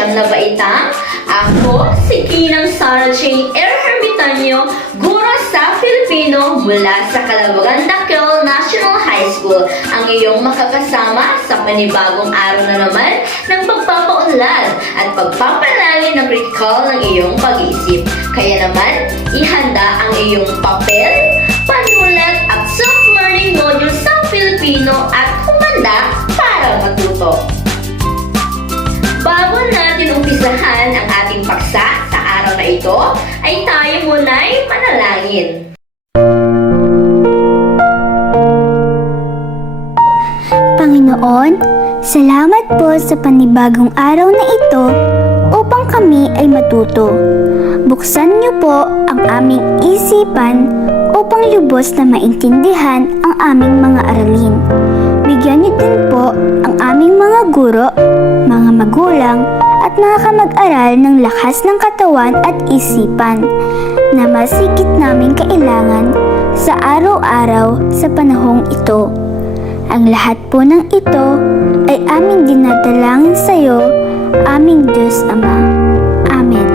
siyam na baitang. Ako, si Ginang Sarah Jane R. Hermitanio, guro sa Filipino mula sa Calabagan Daquel National High School, ang iyong makakasama sa panibagong araw na naman ng pagpapaunlad at pagpapalangin ng kritikal ng iyong pag-iisip. Kaya naman, ihanda ang iyong papel, panulat at self-learning module sa Filipino at humanda para matuto. Bago natin umpisahan ang ating paksa sa araw na ito, ay tayo muna'y manalangin. Panginoon, salamat po sa panibagong araw na ito upang kami ay matuto. Buksan niyo po ang aming isipan upang lubos na maintindihan ang aming mga aralin. Bigyan niyo din po ang aming mga guro, mga magulang, at mga kamag-aral ng lakas ng katawan at isipan na masigit namin kailangan sa araw-araw sa panahong ito. Ang lahat po ng ito ay aming dinadalangin sa iyo, aming Diyos Ama. Amen.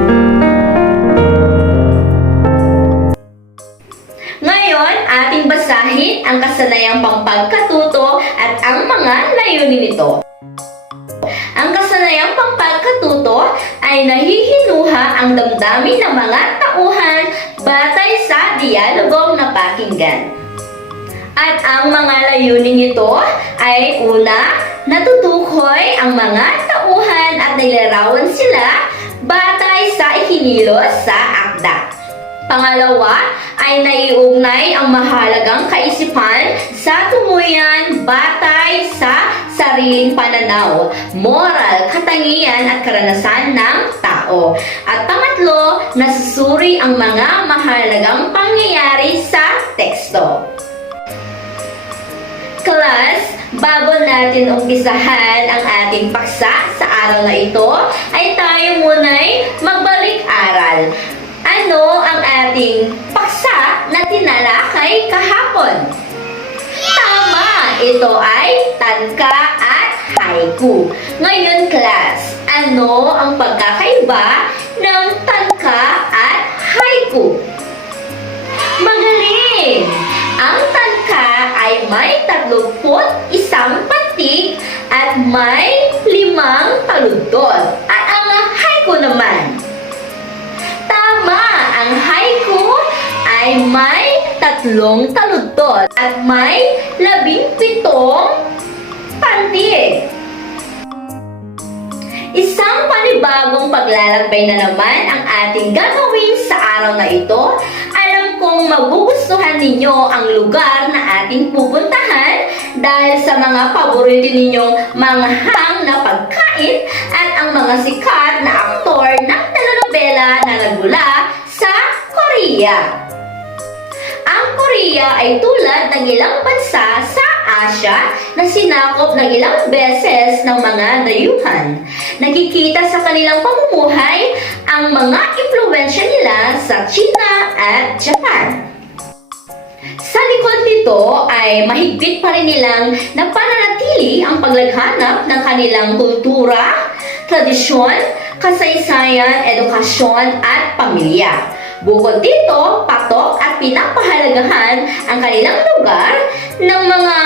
Ngayon, ating basahin ang kasanayang pampagkatuto at ang mga layunin nito. Ang kasanayang pampagkatuto ay nahihinuha ang damdamin ng mga tauhan batay sa dialogong napakinggan. At ang mga layunin nito ay una, natutukoy ang mga tauhan at nilarawan sila batay sa ikinilos sa akda. Pangalawa ay naiugnay ang mahalagang kaisipan sa tumuyan batay sa sariling pananaw, moral, katangian at karanasan ng tao. At pangatlo, nasusuri ang mga mahalagang pangyayari sa teksto. Class, bago natin umpisahan ang ating paksa sa araw na ito, ay tayo muna'y magbalik-aral. Ano ang ating paksa na tinalakay kahapon? Tama! Ito ay tanka at haiku. Ngayon, class, ano ang pagkakaiba ng tanka at haiku? Magaling! Ang tanka ay may 31 patig at may 5 taludtod. At ang haiku naman? Tama! Ang haiku ay may 3 taludtod at may 17 pantig. Isang panibagong paglalakbay na naman ang ating gagawin sa araw na ito. Alam kong magugustuhan ninyo ang lugar na ating pupuntahan dahil sa mga paborito ninyong mga hang na pagkain at ang mga sikat na aktor ng telenovela na nagmula sa Korea. Ang Korea ay tulad ng ilang bansa sa Asia na sinakop ng ilang beses ng mga dayuhan. Nakikita sa kanilang pamumuhay ang mga impluwensya nila sa China at Japan. Sa likod nito ay mahigpit pa rin nilang napananatili ang paglaganap ng kanilang kultura, tradisyon, kasaysayan, edukasyon at pamilya. Bukod dito, patok at pinapahalagahan ang kanilang lugar ng mga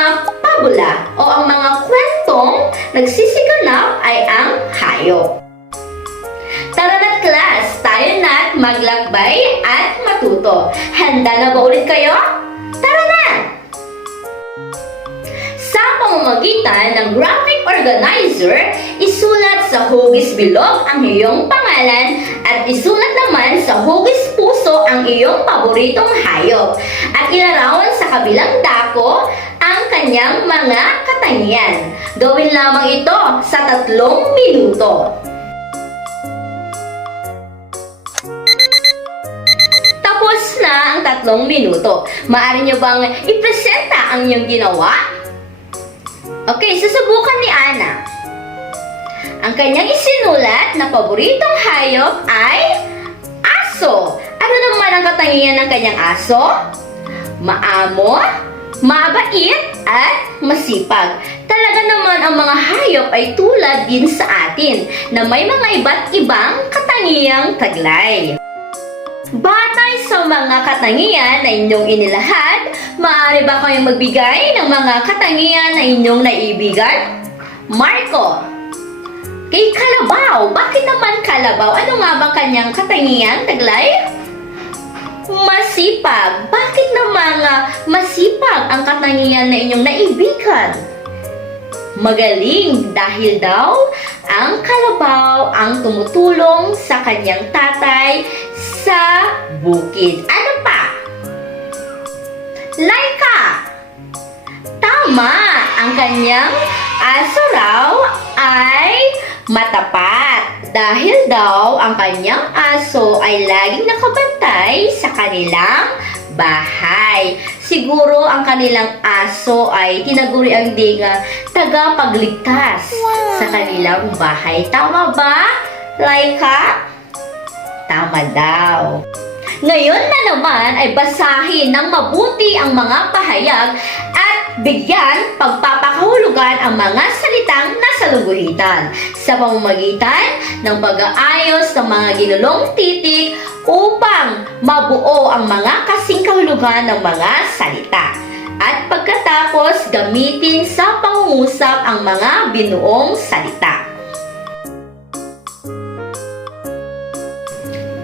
pabula o ang mga kwentong nagsisiganap ay ang hayop. Tara na class, tayo na't maglakbay at matuto. Handa na ba ulit kayo? Tara na! Sa pamamagitan ng graphic organizer, isulat sa hugis bilog ang iyong pangalan at isulat naman sa hugis puso ang iyong paboritong hayop at ilarawan sa kabilang dako ang kanyang mga katangian. Gawin lamang ito sa 3 minuto. Tapos na ang 3 minuto. Maaari niyo bang ipresenta ang inyong ginawa? Okay, susubukan ni Ana. Ang kanyang isinulat na paboritong hayop ay aso. Ano naman ang katangian ng kanyang aso? Maamo, mabait at masipag. Talaga naman ang mga hayop ay tulad din sa atin na may mga iba't ibang katangiang taglay. Batay sa mga katangian na inyong inilahad, maaari ba kayong magbigay ng mga katangian na inyong naibigan? Marco. Kay Kalabaw, bakit naman Kalabaw? Ano nga bang kanyang katangian taglay? Masipag. Bakit naman masipag ang katangian na inyong naibigan? Magaling dahil daw ang kalabaw ang tumutulong sa kanyang tatay sa bukid. Ano pa? Laika. Tama. Ang kanyang aso raw ay matapat dahil daw ang kanyang aso ay laging nakabantay sa kanilang bahay. Siguro ang kanilang aso ay tinaguriang ding tagapagligtas sa kanilang bahay. Tama ba, Laika? Tama daw. Ngayon na naman ay basahin ng mabuti ang mga pahayag at bigyan pagpapakahulugan ang mga salitang nasa lungguhitan sa pamamagitan ng pag-aayos ng mga ginulong titik upang mabuo ang mga kasing kahulugan ng mga salita. At pagkatapos gamitin sa pangungusap ang mga binuong salita.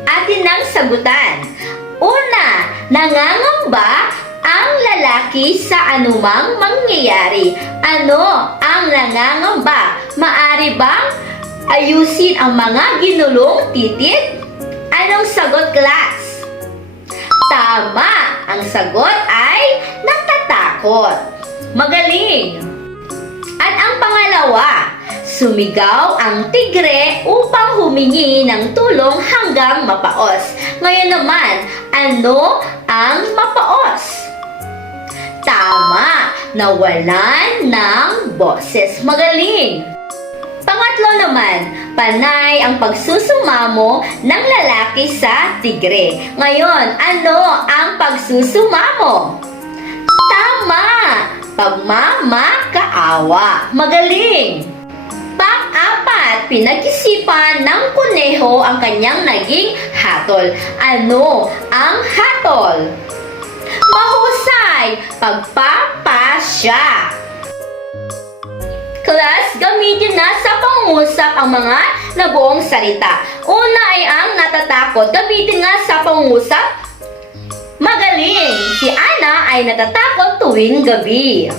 Atin ang sagutan. Una, nangangamba ang lalaki sa anumang mangyayari. Ano ang nangangamba? Maari bang ayusin ang mga ginulong titik? Anong sagot, class? Tama! Ang sagot ay natatakot. Magaling! At ang pangalawa, sumigaw ang tigre upang humingi ng tulong hanggang mapaos. Ngayon naman, ano ang mapaos? Tama! Nawalan ng boses. Magaling! Pangatlo naman, panay ang pagsusumamo ng lalaki sa tigre. Ngayon, ano ang pagsusumamo? Tama! Pagmamakaawa. Magaling! Pang-apat, pinag-isipan ng kuneho ang kanyang naging hatol. Ano ang hatol? Mahusay! Pagpapasya. Class, gamitin na sa pangungusap ang mga nabuong salita. Una ay ang natatakot. Gamitin nga sa pangungusap. Magaling! Si Ana ay natatakot tuwing gabi.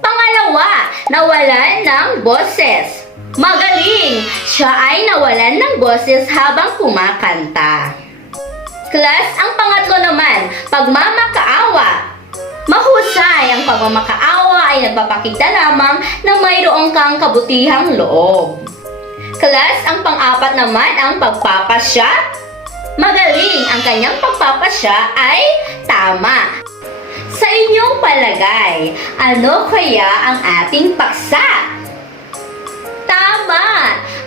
Pangalawa, nawalan ng boses. Magaling! Siya ay nawalan ng boses habang kumakanta. Class, ang pangatlo naman, pagmamakaawa. Mahusay, ang pagmamakaawa ay nagpapakita lamang na mayroong kang kabutihang loob. Class, ang pang-apat naman ang pagpapasya. Magaling, ang kanyang pagpapasya ay tama. Sa inyong palagay, ano kaya ang ating paksa? Tama,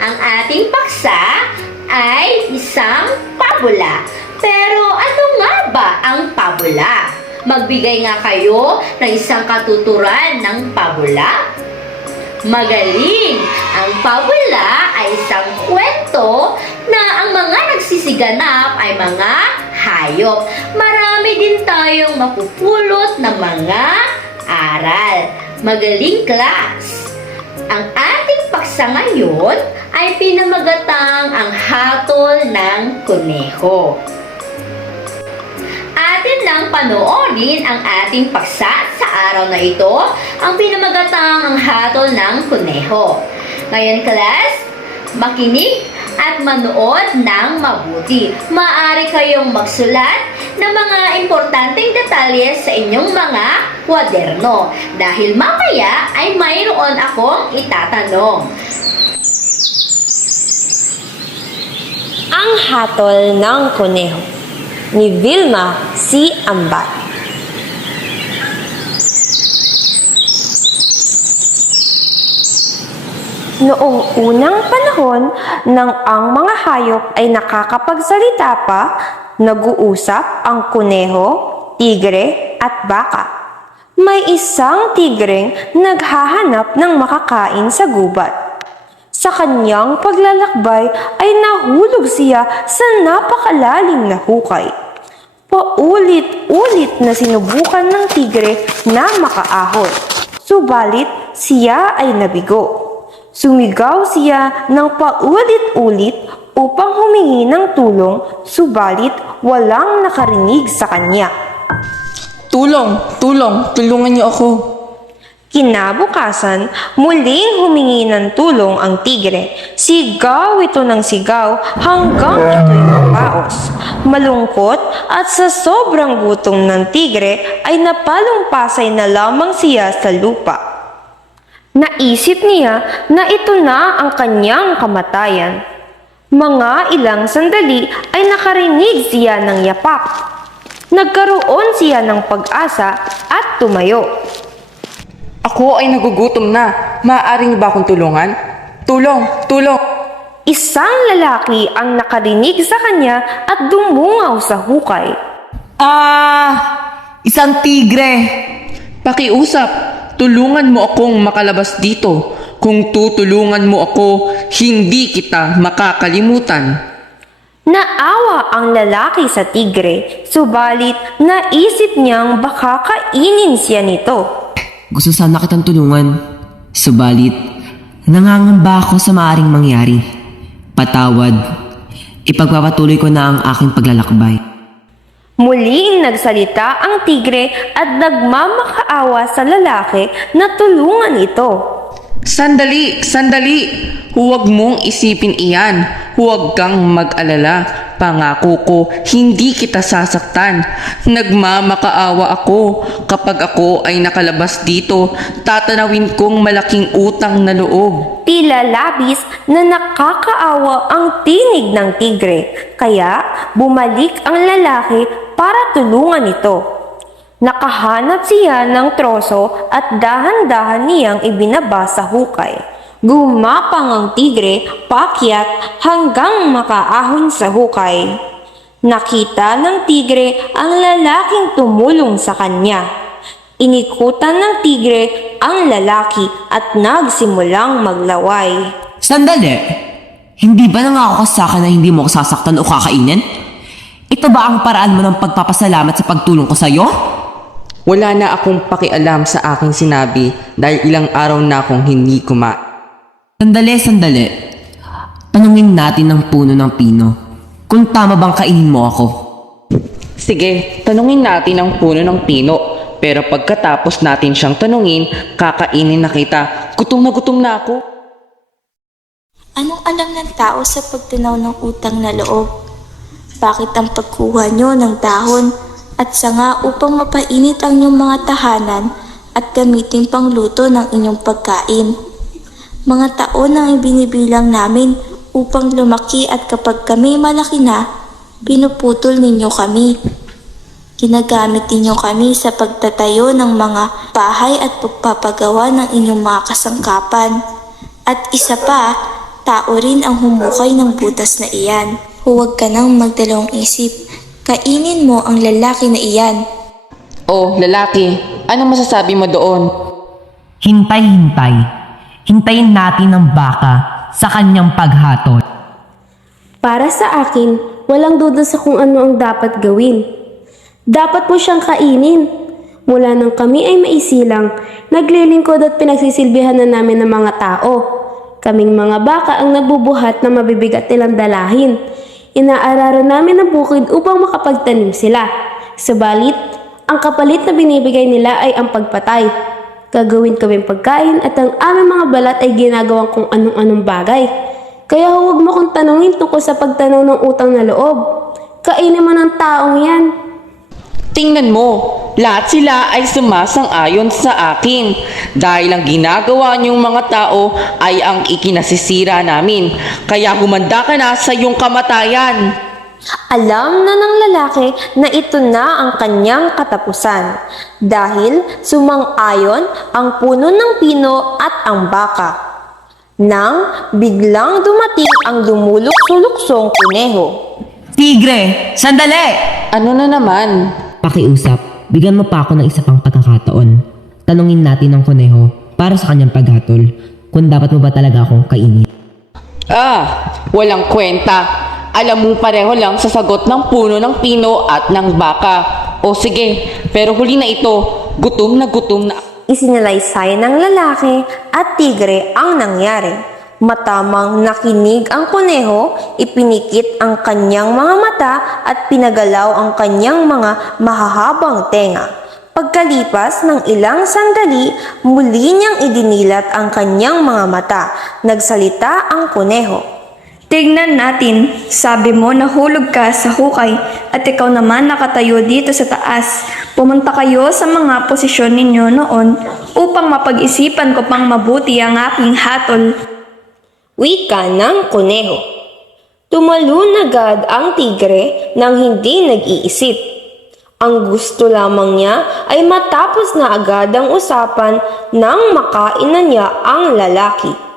ang ating paksa ay isang pabula. Pero ano nga ba ang pabula? Magbigay nga kayo ng isang katuturan ng pabula. Magaling! Ang pabula ay isang kwento na ang mga nagsisiganap ay mga hayop. Marami din tayong mapupulot na mga aral. Magaling, class! Ang ating paksa ngayon ay pinamagatang ang hatol ng kuneho. Atin nang panoorin ang ating paksa sa araw na ito, ang pinamagatang ang hatol ng kuneho. Ngayon, class, makinig at manood ng mabuti. Maaari kayong magsulat ng mga importanteng detalye sa inyong mga kwaderno dahil mamaya ay mayroon akong itatanong. Ang hatol ng kuneho ni Vilma C. Ambat. Noong unang panahon nang ang mga hayop ay nakakapagsalita pa, nag-uusap ang kuneho, tigre at baka. May isang tigreng naghahanap ng makakain sa gubat. Sa kanyang paglalakbay ay nahulog siya sa napakalalim na hukay. Paulit-ulit na sinubukan ng tigre na makaahon. Subalit siya ay nabigo. Sumigaw siya ng paulit-ulit upang humingi ng tulong, subalit walang nakarinig sa kanya. Tulong! Tulong! Tulungan niyo ako! Kinabukasan, muling humingi ng tulong ang tigre. Sigaw ito ng sigaw hanggang ito'y mapaos. Malungkot at sa sobrang gutom ng tigre ay napalumpasay na lamang siya sa lupa. Naisip niya na ito na ang kanyang kamatayan. Mga ilang sandali ay nakarinig siya ng yapak. Nagkaroon siya ng pag-asa at tumayo. Ako ay nagugutom na. Maaari niyo ba akong tulungan? Tulong! Tulong! Isang lalaki ang nakarinig sa kanya at dumungaw sa hukay. Isang tigre! Pakiusap, tulungan mo akong makalabas dito. Kung tutulungan mo ako, hindi kita makakalimutan. Naawa ang lalaki sa tigre, subalit naisip niyang baka kainin siya nito. Gusto sana kitang tulungan. Subalit, nangangamba ako sa maaring mangyari. Patawad. Ipagpapatuloy ko na ang aking paglalakbay. Muling nagsalita ang tigre at nagmamakaawa sa lalaki na tulungan ito. Sandali! Sandali! Huwag mong isipin iyan. Huwag kang mag-alala. Pangako ko, hindi kita sasaktan. Nagmamakaawa ako. Kapag ako ay nakalabas dito, tatanawin kong malaking utang na loob. Tila labis na nakakaawa ang tinig ng tigre, kaya bumalik ang lalaki para tulungan ito. Nakahanap siya ng troso at dahan-dahan niyang ibinaba sa hukay. Gumapang ang tigre paakyat hanggang makaahon sa hukay. Nakita ng tigre ang lalaking tumulong sa kanya. Inikutan ng tigre ang lalaki at nagsimulang maglaway. Sandali! Hindi ba nangako ka sa akin na hindi mo ako sasaktan o kakainin? Ito ba ang paraan mo ng pagpapasalamat sa pagtulong ko sa'yo? Wala na akong pakialam sa aking sinabi dahil ilang araw na akong hindi kumain. Sandali. Tanungin natin ng puno ng pino kung tama bang kainin mo ako. Sige, tanungin natin ang puno ng pino. Pero pagkatapos natin siyang tanungin, kakainin na kita. Gutom na ako. Anong alam ng tao sa pagtunaw ng utang na loob? Bakit ang pagkuha nyo ng dahon at sanga upang mapainit ang inyong mga tahanan at gamitin pang luto ng inyong pagkain? Mga taon ang ibinibilang namin upang lumaki at kapag kami malaki na, pinuputol ninyo kami. Ginagamit ninyo kami sa pagtatayo ng mga bahay at pagpapagawa ng inyong mga kasangkapan. At isa pa, tao rin ang humukay ng butas na iyan. Huwag ka nang magdalawang isip. Kainin mo ang lalaki na iyan. Oh, lalaki, anong masasabi mo doon? Hintay. Hintayin natin ang baka sa kanyang paghatol. Para sa akin, walang duda sa kung ano ang dapat gawin. Dapat mo siyang kainin. Mula nang kami ay maisilang, naglilingkod at pinagsisilbihan na namin ng mga tao. Kaming mga baka ang nagbubuhat na mabibigat nilang dalahin. Inaararo namin ang bukid upang makapagtanim sila. Subalit, ang kapalit na binibigay nila ay ang pagpatay. Gagawin kaming pagkain at ang aming mga balat ay ginagawang kung anong-anong bagay. Kaya huwag mo kong tanungin tungkol sa pagtanaw ng utang na loob. Kainin mo ng taong yan. Tingnan mo, lahat sila ay sumasang-ayon sa akin dahil ang ginagawa niyong mga tao ay ang ikinasisira namin. Kaya humanda ka na sa iyong kamatayan. Alam na ng lalaki na ito na ang kanyang katapusan dahil sumang-ayon ang puno ng pino at ang baka. Nang biglang dumating ang dumulok-suluksong kuneho. Tigre! Sandali! Ano na naman? Pakiusap. bigyan mo pa ako ng isa pang pagkakataon. Tanungin natin ang kuneho para sa kanyang paghatol kung dapat mo ba talaga akong kainin. Walang kwenta. Alam mo pareho lang sa sagot ng puno ng pino at ng baka. O sige, pero huli na ito. Gutom na gutom na. Isinalaysay ng lalaki at tigre ang nangyari. Matamang nakinig ang kuneho, ipinikit ang kanyang mga mata at pinagalaw ang kanyang mga mahahabang tenga. Pagkalipas ng ilang sandali, muli niyang idinilat ang kanyang mga mata. Nagsalita ang kuneho. Tignan natin, sabi mo nahulog ka sa hukay at ikaw naman nakatayo dito sa taas. Pumunta kayo sa mga posisyon ninyo noon upang mapag-isipan ko pang mabuti ang aking hatol. Wika ng kuneho. Tumalon agad ang tigre nang hindi nag-iisip. Ang gusto lamang niya ay matapos na agad ang usapan nang makain na niya ang lalaki.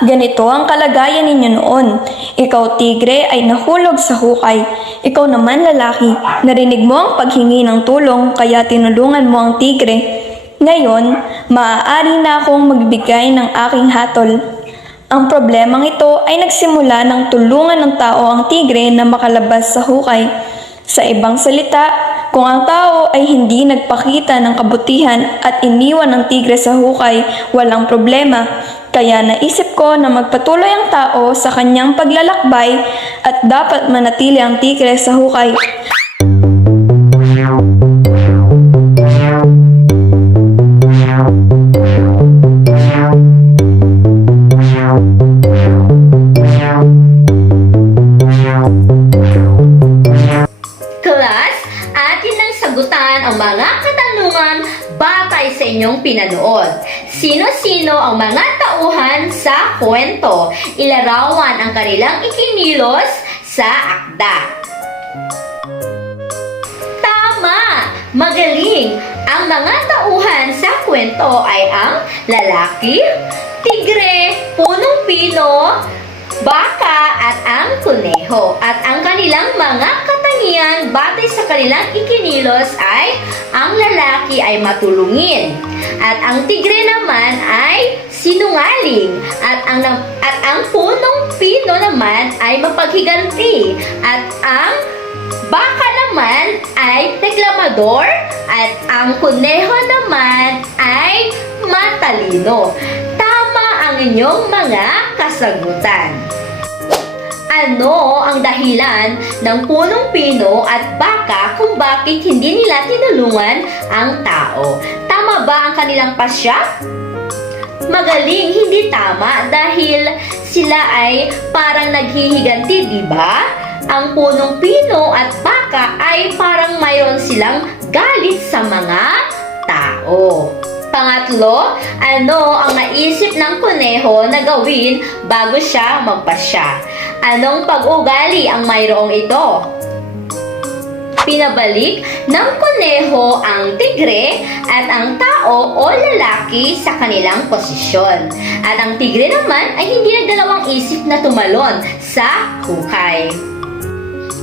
Ganito ang kalagayan ninyo noon. Ikaw, tigre, ay nahulog sa hukay. Ikaw naman, lalaki, narinig mo ang paghingi ng tulong kaya tinulungan mo ang tigre. Ngayon, maaari na akong magbigay ng aking hatol. Ang problemang ito ay nagsimula ng tulungan ng tao ang tigre na makalabas sa hukay. Sa ibang salita, kung ang tao ay hindi nagpakita ng kabutihan at iniwan ang tigre sa hukay, walang problema. Kaya naisip ko na magpatuloy ang tao sa kanyang paglalakbay at dapat manatili ang tigre sa hukay. Class, atin nang sagutan ang mga katanungan batay sa inyong pinanood. Sino-sino ang mga tauhan sa kwento? Ilarawan ang kanilang ikinilos sa akda. Tama! Magaling! Ang mga tauhan sa kwento ay ang lalaki, tigre, punong pino, baka at ang kuneho. At ang kanilang mga katangian batay sa kanilang ikinilos ay ang lalaki ay matulungin at ang tigre naman ay sinungaling at ang punong pino naman ay mapaghiganti at ang baka naman ay reklamador at ang kuneho naman ay matalino. Tama ang inyong mga kasagutan. Ano ang dahilan ng punong pino at baka kung bakit hindi nila tinulungan ang tao? Tama ba ang kanilang pasya? Magaling, hindi tama dahil sila ay parang naghihiganti, di ba? Ang punong pino at baka ay parang mayroon silang galit sa mga tao. Pangatlo, ano ang naisip ng kuneho na gawin bago siya magpasya? Anong pag-ugali ang mayroong ito? Pinabalik ng kuneho ang tigre at ang tao o lalaki sa kanilang posisyon. At ang tigre naman ay hindi nagdalawang isip na tumalon sa hukay.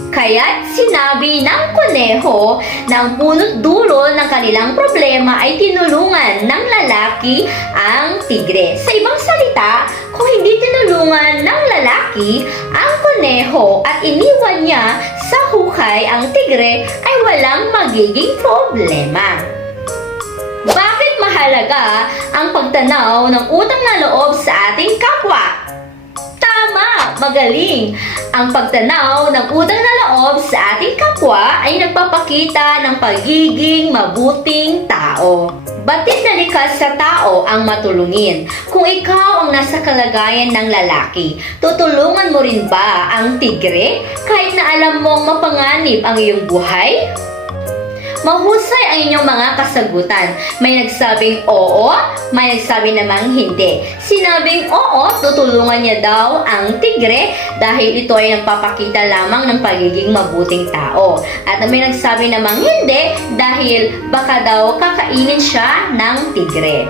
Kaya't sinabi ng kuneho na ang punot dulo ng kanilang problema ay tinulungan ng lalaki ang tigre. Sa ibang salita, kung hindi tinulungan ng lalaki ang kuneho at iniwan niya sa hukay ang tigre, ay walang magiging problema. Bakit mahalaga ang pagtanaw ng utang na loob sa ating kapwa? Tama! Magaling! Ang pagtanaw ng utang na loob sa ating kapwa ay nagpapakita ng pagiging mabuting tao. Batid na likas sa tao ang matulungin. Kung ikaw ang nasa kalagayan ng lalaki, tutulungan mo rin ba ang tigre kahit na alam mong mapanganib ang iyong buhay? Mahusay ang inyong mga kasagutan. May nagsabing oo, may nagsabi namang hindi. Sinabing oo, tutulungan niya daw ang tigre dahil ito ay nagpapakita lamang ng pagiging mabuting tao. At may nagsabi namang hindi dahil baka daw kakainin siya ng tigre.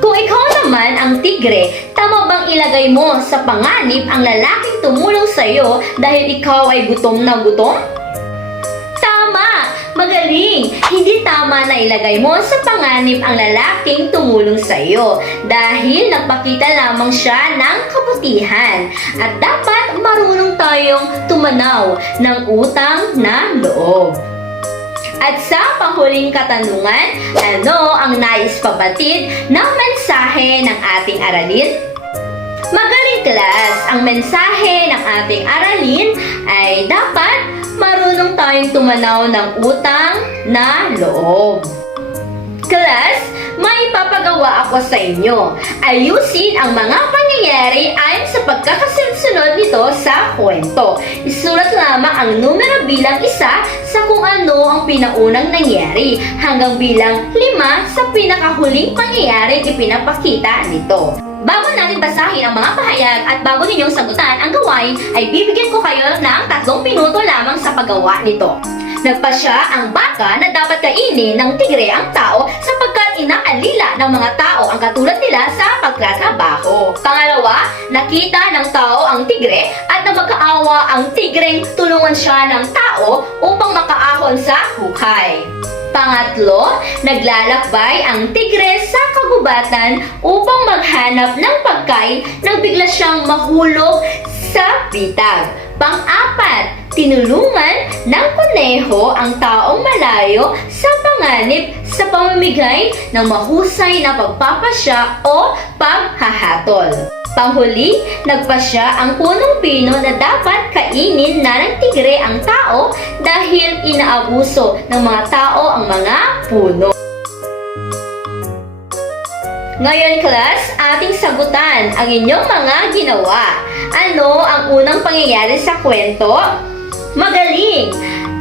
Kung ikaw naman ang tigre, tama bang ilagay mo sa panganib ang lalaking tumulong sa iyo dahil ikaw ay gutom na gutom? Tama! Magaling! Hindi tama na ilagay mo sa panganib ang lalaking tumulong sa iyo dahil nagpakita lamang siya ng kabutihan. At dapat marunong tayong tumanaw ng utang na loob. At sa panghuling katanungan, ano ang nais pabatid ng mensahe ng ating aralin? Magaling class! Ang mensahe ng ating aralin ay dapat marunong tayong tumanaw ng utang na loob. Class, may ipapagawa ako sa inyo. Ayusin ang mga pangyayari ayon sa pagkakasunod nito sa kwento. Isulat lamang ang numero bilang 1 sa kung ano ang pinaunang nangyari hanggang bilang 5 sa pinakahuling pangyayaring ipinapakita nito. Bago natin basahin ang mga pahayag at bago ninyong sagutan ang gawain, ay bibigyan ko kayo ng 3 minuto lamang sa paggawa nito. Nagpasya ang baka na dapat kainin ng tigre ang tao sapagkat inaalila ng mga tao ang katulad nila sa pagtatrabaho. Pangalawa, nakita ng tao ang tigre at na magkaawa ang tigreng tulungan siya ng tao upang makaahon sa hukay. Pangatlo, naglalakbay ang tigre sa kagubatan upang maghanap ng pagkain nang bigla siyang mahulog sa bitag. Pang-apat, tinulungan ng kuneho ang taong malayo sa panganib sa pamamigay ng mahusay na pagpapasya o paghahatol. Panghuli, nagpasya ang punong pino na dapat kainin na ng tigre ang tao dahil inaabuso ng mga tao ang mga puno. Ngayon class, ating sagutan ang inyong mga ginawa. Ano ang unang pangyayari sa kwento? Magaling!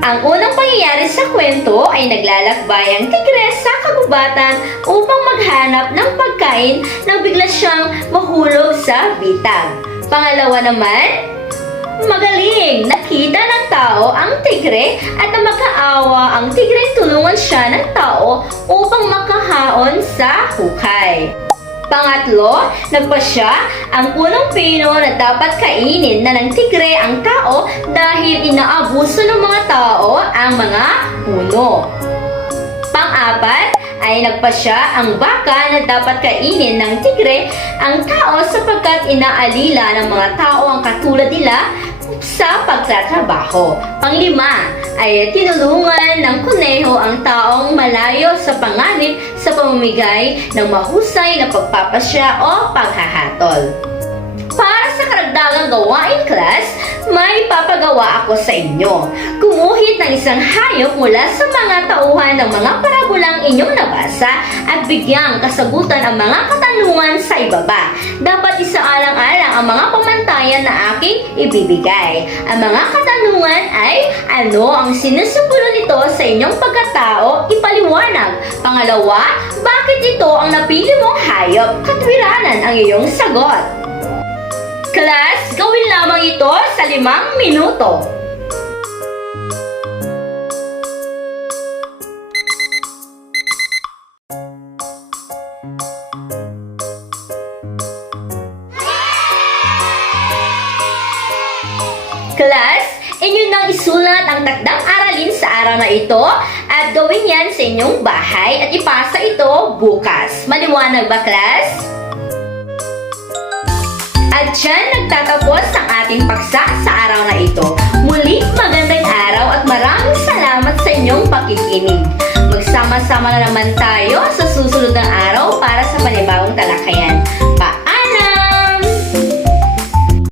Ang unang pangyayari sa kwento ay naglalakbay ang tigre sa kagubatan upang maghanap ng pagkain nang bigla siyang mahulog sa bitag. Pangalawa naman, magaling! Nakita ng tao ang tigre at na makaawa ang tigre tulungan siya ng tao upang makahaon sa hukay. Pangatlo, nagpasya ang punong pino na dapat kainin na ng tigre ang tao dahil inaabuso ng mga tao ang mga puno. Pang-apat, ay nagpasya ang baka na dapat kainin ng tigre ang tao sapagkat inaalila ng mga tao ang katulad nila sa pagtatrabaho. Panglima, ay tinulungan ng kuneho ang taong malayo sa panganib sa pamamigay ng mahusay na pagpapasya o paghahatol. Para sa karagdagang gawain class, may papagawa ako sa inyo. Kumuhit ng isang hayop mula sa mga tauhan ng mga parabolang inyong nabasa at bigyang kasagutan ang mga katanungan sa ibaba. Dapat isaalang-alang ang mga pamantayan na aking ibibigay. Ang mga katanungan ay, ano ang sinusupulo nito sa inyong pagkatao? Ipaliwanag. Pangalawa, bakit ito ang napili mong hayop? Katwiranan ang iyong sagot. Class, gawin lamang ito sa 5 minuto. Class, inyo nang isulat ang takdang aralin sa araw na ito at gawin yan sa inyong bahay at ipasa ito bukas. Maliwanag ba, class? At dyan nagtatapos ang ating paksa sa araw na ito. Muli, magandang araw at maraming salamat sa inyong pakikinig. Magsama-sama na naman tayo sa susunod na araw para sa panibagong talakayan.